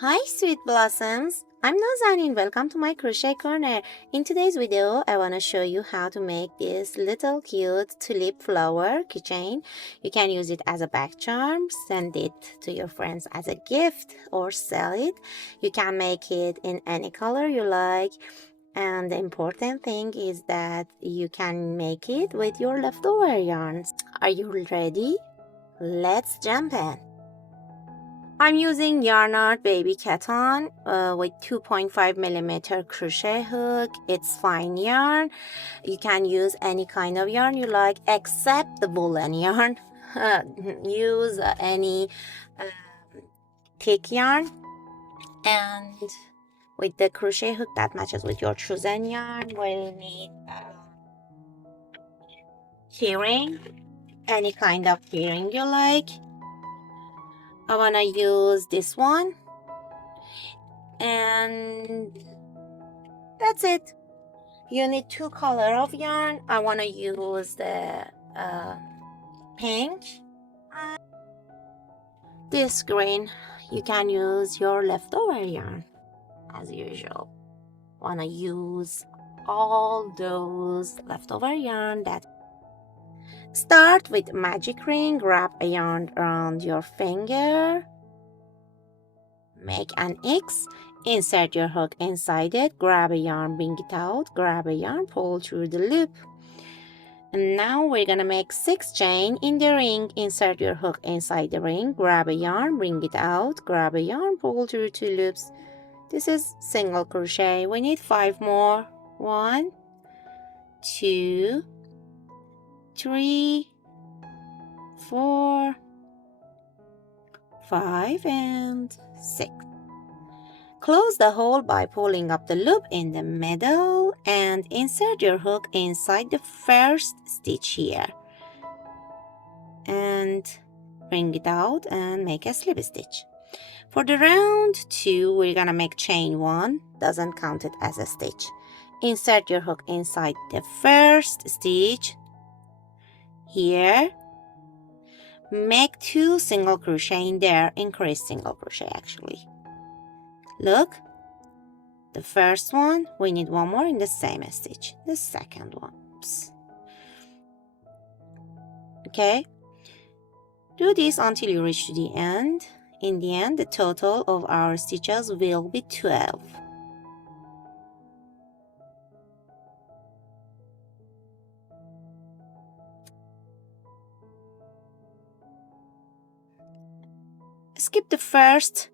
Hi sweet blossoms, I'm Nazanin. Welcome to my crochet corner. In today's video I want to show you how to make this little cute tulip flower keychain. You can use it as a back charm, send it to your friends as a gift, or sell it. You can make it in any color you like, and the important thing is that you can make it with your leftover yarns. Are you ready? Let's jump in. I'm using Yarn Art Baby Cotton with 2.5mm crochet hook. It's fine yarn. You can use any kind of yarn you like except the woolen yarn. Use any thick yarn, and with the crochet hook that matches with your chosen yarn, we'll need keyring, any kind of keyring you like. I want to use this one, and that's it. You need two color of yarn. I want to use the pink. This green. You can use your leftover yarn as usual. Want to use all those leftover yarn. That start with magic ring. Wrap a yarn around your finger, make an X, insert your hook inside it, grab a yarn, bring it out, grab a yarn, pull through the loop. And now we're gonna make 6 chain in the ring. Insert your hook inside the ring, grab a yarn, bring it out, grab a yarn, pull through 2 loops. This is single crochet. We need 5 more. 1, 2, 3, 4, 5, and 6. Close the hole by pulling up the loop in the middle and insert your hook inside the first stitch here. And bring it out and make a slip stitch. For the round 2, we're gonna make chain 1, doesn't count it as a stitch. Insert your hook inside the first stitch here. Make 2 single crochet in there, increase single crochet actually. Look, the first one, we need 1 more in the same stitch. The second one, oops. Okay, do this until you reach to the end. In the end, the total of our stitches will be 12. Skip the first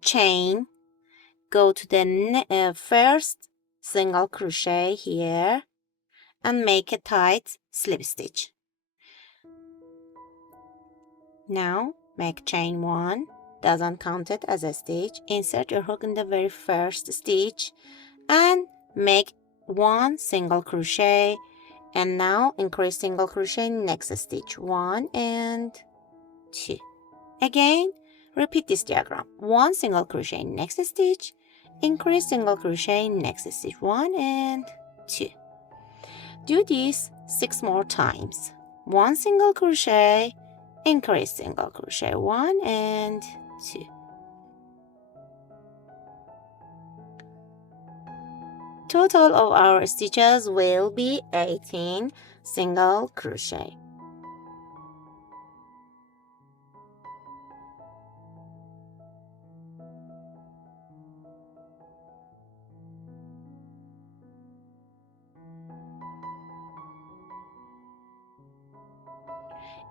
chain. Go to the first single crochet here and make a tight slip stitch. Now make chain 1, doesn't count it as a stitch. Insert your hook in the very first stitch and make 1 single crochet, and now increase single crochet next stitch, 1 and 2. Again, repeat this diagram. 1 single crochet next stitch, increase single crochet next stitch, 1 and 2. Do this 6 more times. 1 single crochet, increase single crochet, 1 and 2. Total of our stitches will be 18 single crochet.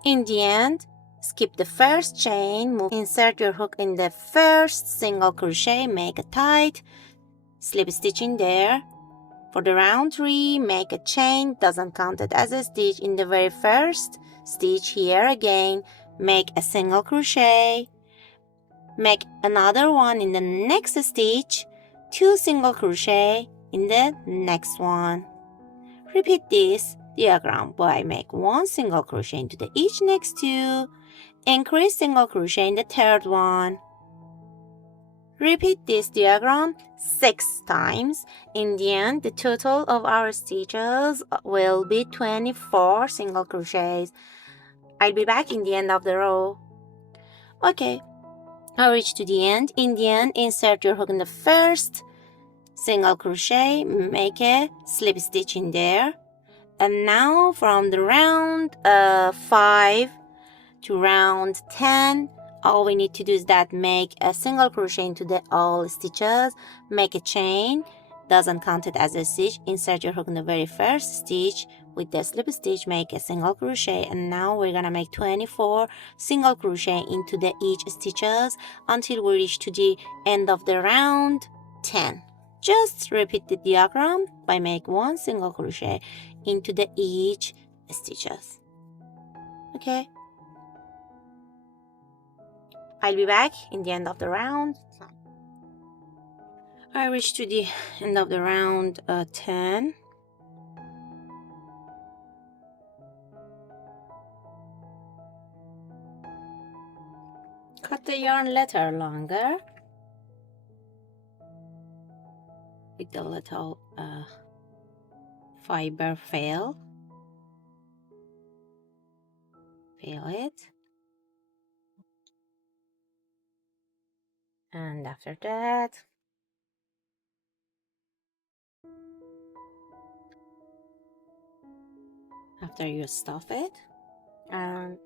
In the end, skip the first chain, insert your hook in the first single crochet, make a tight slip stitch in there. For the round 3, make a chain, doesn't count it as a stitch. In the very first stitch here again, make a single crochet, make another one in the next stitch, 2 single crochet in the next one. Repeat this diagram by make 1 single crochet into the each next 2, increase single crochet in the third one. Repeat this diagram 6 times. In the end, the total of our stitches will be 24 single crochets. I'll be back in the end of the row. Okay, Now reach to the end. In the end, insert your hook in the first single crochet, make a slip stitch in there, and now from the round 5 to round 10, all we need to do is that make a single crochet into the all stitches, make a chain, doesn't count it as a stitch, insert your hook in the very first stitch with the slip stitch, make a single crochet, and now we're gonna make 24 single crochet into the each stitches until we reach to the end of the round 10. Just repeat the diagram by make one single crochet into the each stitches. Okay, I'll be back in the end of the round. I reached to the end of the round 10. Cut the yarn letter longer with the little fiber fail it, and after that after you stuff it and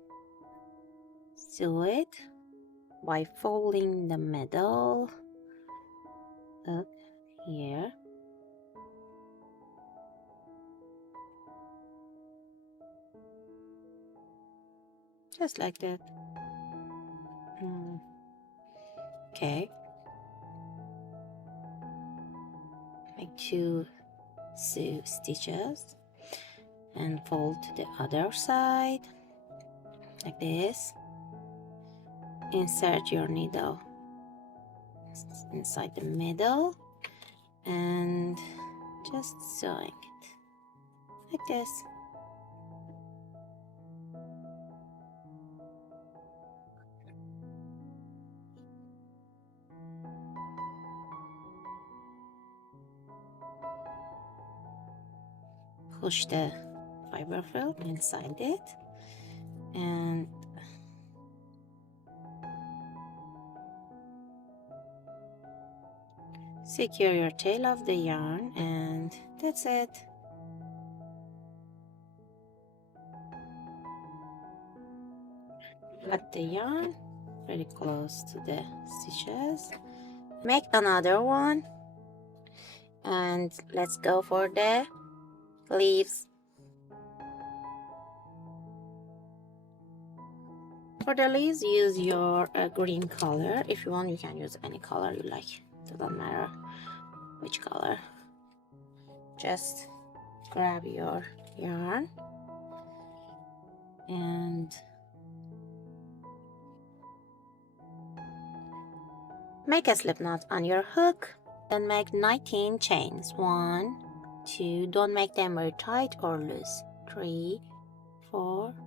sew it by folding the middle up here, just like that. Okay, make 2 sew stitches and fold to the other side like this. Insert your needle inside the middle and just sewing it like this. Push the fiber frill inside it and secure your tail of the yarn, and that's it. Cut the yarn very close to the stitches, make another one, and let's go for the leaves. For the leaves, use your green color. If you want, you can use any color you like, it doesn't matter which color. Just grab your yarn and make a slip knot on your hook, then make 19 chains. 1, 2, don't make them very tight or loose. 3, 4, 5.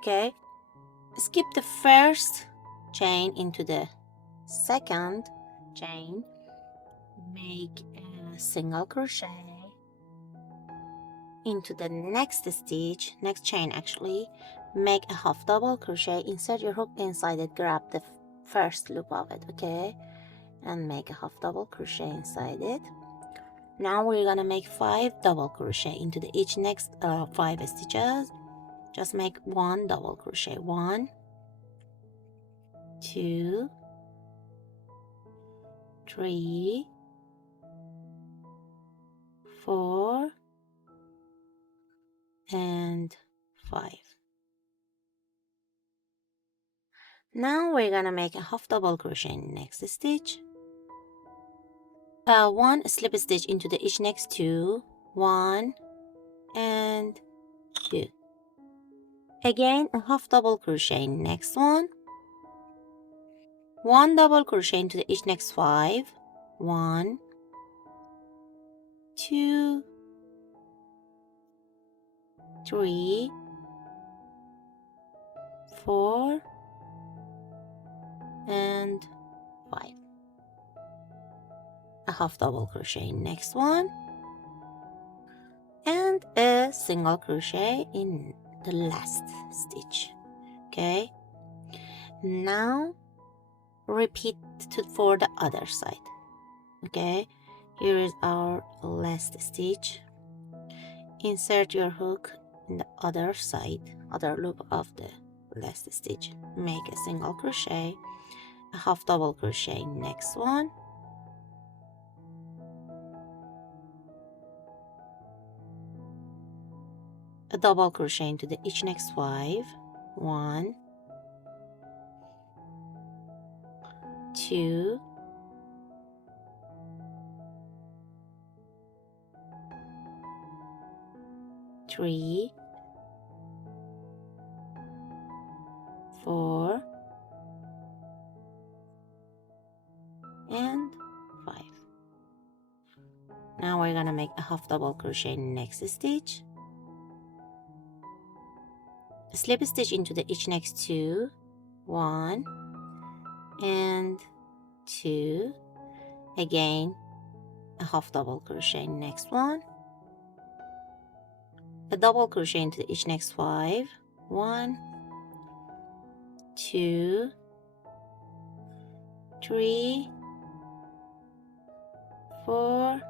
Okay, skip the first chain into the second chain, make a single crochet into the next stitch, next chain actually, make a half double crochet, insert your hook inside it, grab the first loop of it, okay, and make a half double crochet inside it. Now we're gonna make 5 double crochet into the each next 5 stitches. Just make 1 double crochet. 1, 2, 3, 4, and 5. Now we're gonna make a half double crochet in the next stitch. 1 slip stitch into the each next 2. 1 and 2. Again a half double crochet in next one. 1 double crochet into the each next 5. 1, 2, 3, 4, and 5. a half double crochet in next one, and a single crochet in the last stitch. Okay, now repeat for the other side. Okay, here is our last stitch. Insert your hook in the other side, other loop of the last stitch. Make a single crochet, a half double crochet next one, a double crochet into the each next 5, 1, 2, 3, 4, and 5. Now we're gonna make a half double crochet next stitch, a slip stitch into the each next 2, 1 and 2, again a half double crochet next one, a double crochet into each next 5, 1, 2, 3, 4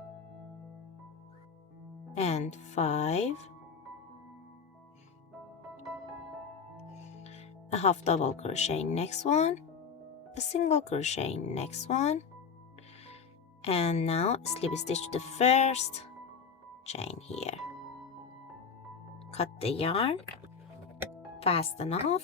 and 5, a half double crochet next one, a single crochet next one, and now slip stitch to the first chain here. Cut the yarn fast enough,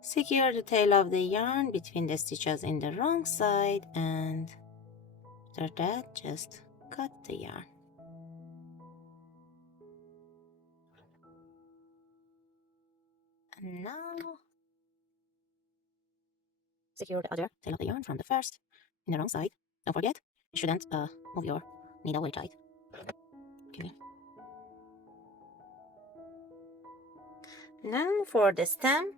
secure the tail of the yarn between the stitches in the wrong side, and after that just cut the yarn. And now secure the other tail of the yarn from the first in the wrong side. Don't forget, you shouldn't move your needle very tight. Okay. Now for the stem,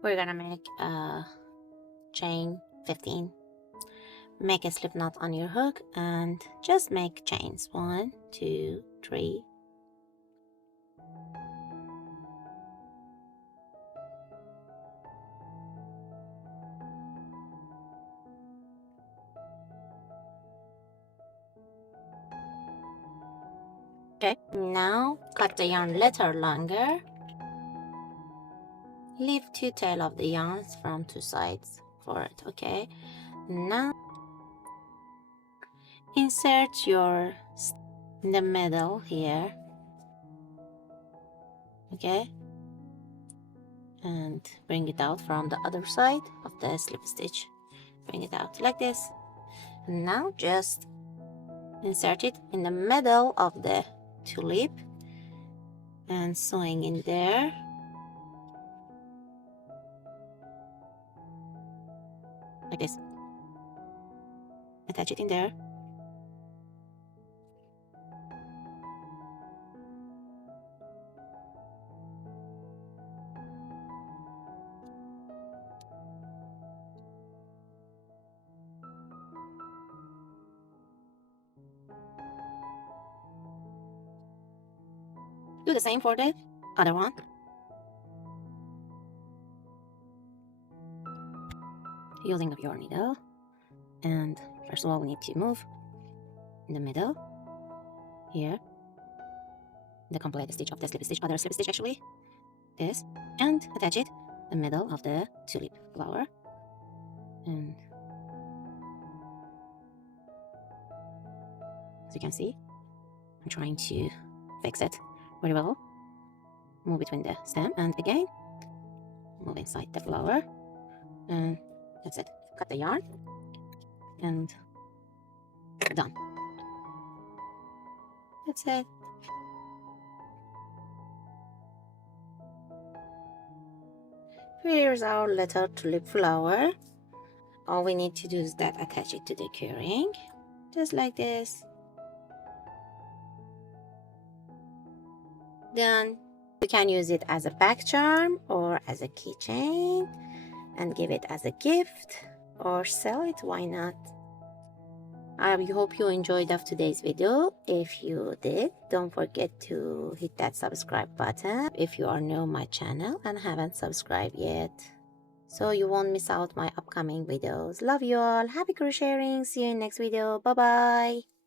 we're gonna make a chain 15. Make a slip knot on your hook and just make chains 1, 2, 3. Okay, now cut the yarn a little longer. Leave 2 tail of the yarns from 2 sides for it. Okay, now insert your in the middle here. Okay, and bring it out from the other side of the slip stitch. Bring it out like this. And now just insert it in the middle of the tulip and sewing in there. Like this. Attach it in there. Do the same for the other one. Using of your needle, and first of all we need to move in the middle here the complete stitch of the slip stitch, other slip stitch actually, this, and attach it the middle of the tulip flower. And as you can see, I'm trying to fix it very well. Move between the stem and again move inside the flower, and that's it. Cut the yarn and done. That's it. Here's our little tulip flower. All we need to do is that attach it to the keyring, just like this. Done. You can use it as a back charm or as a keychain and give it as a gift or sell it, why not? I hope you enjoyed of today's video. If you did, don't forget to hit that subscribe button if you are new on my channel and haven't subscribed yet, so you won't miss out my upcoming videos. Love you all. Happy crocheting. See you in next video. Bye bye.